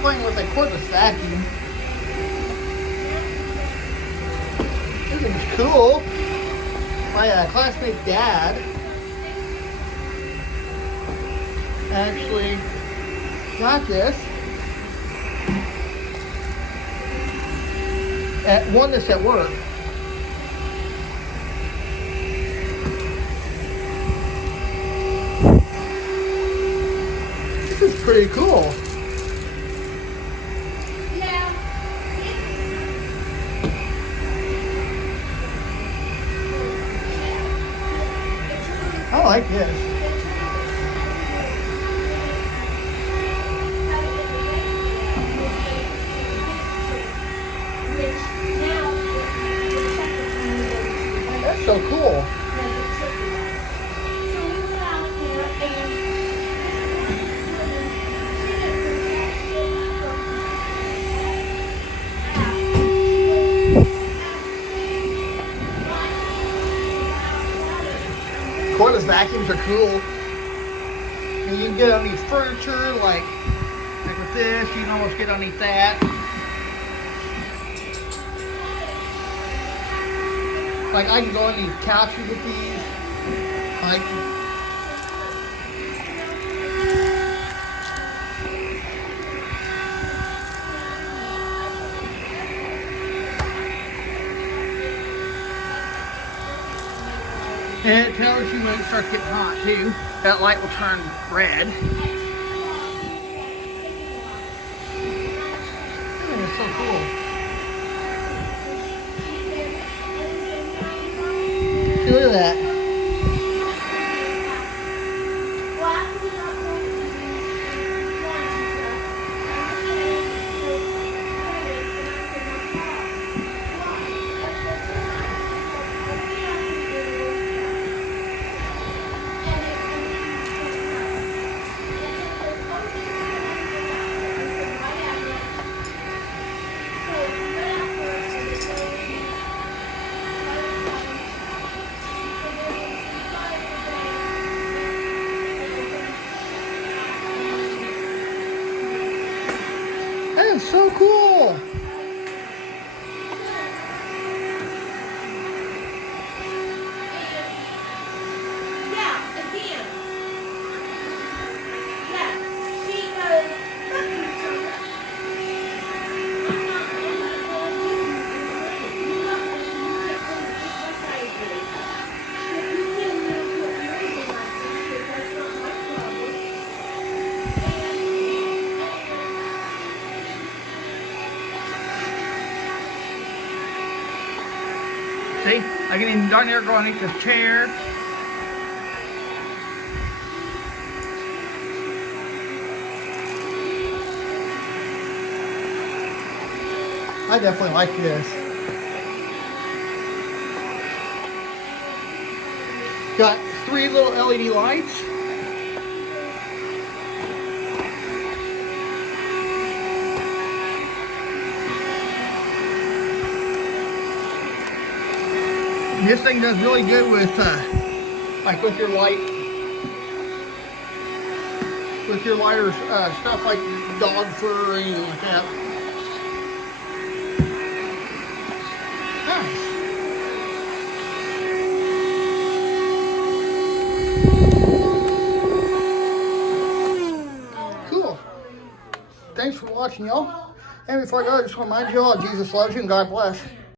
playing with a cordless vacuum. This is cool. My classmate's dad actually got this won this at work. This is pretty cool. I like this. That's so cool. Cordless vacuums are cool. And you can get underneath furniture, like with this, you can almost get underneath that. Like I can go underneath couches with these. Like and it tells you when it starts getting hot too. That light will turn red. Oh, it's so cool. See, look at that. That is so cool. See, I can even down there go underneath this chair. I definitely like this. Got 3 little LED lights. This thing does really good with, like with your light, with your lighter stuff like dog fur or anything like that. Nice. Cool. Thanks for watching, y'all. And before I go, I just want to remind you all, Jesus loves you and God bless.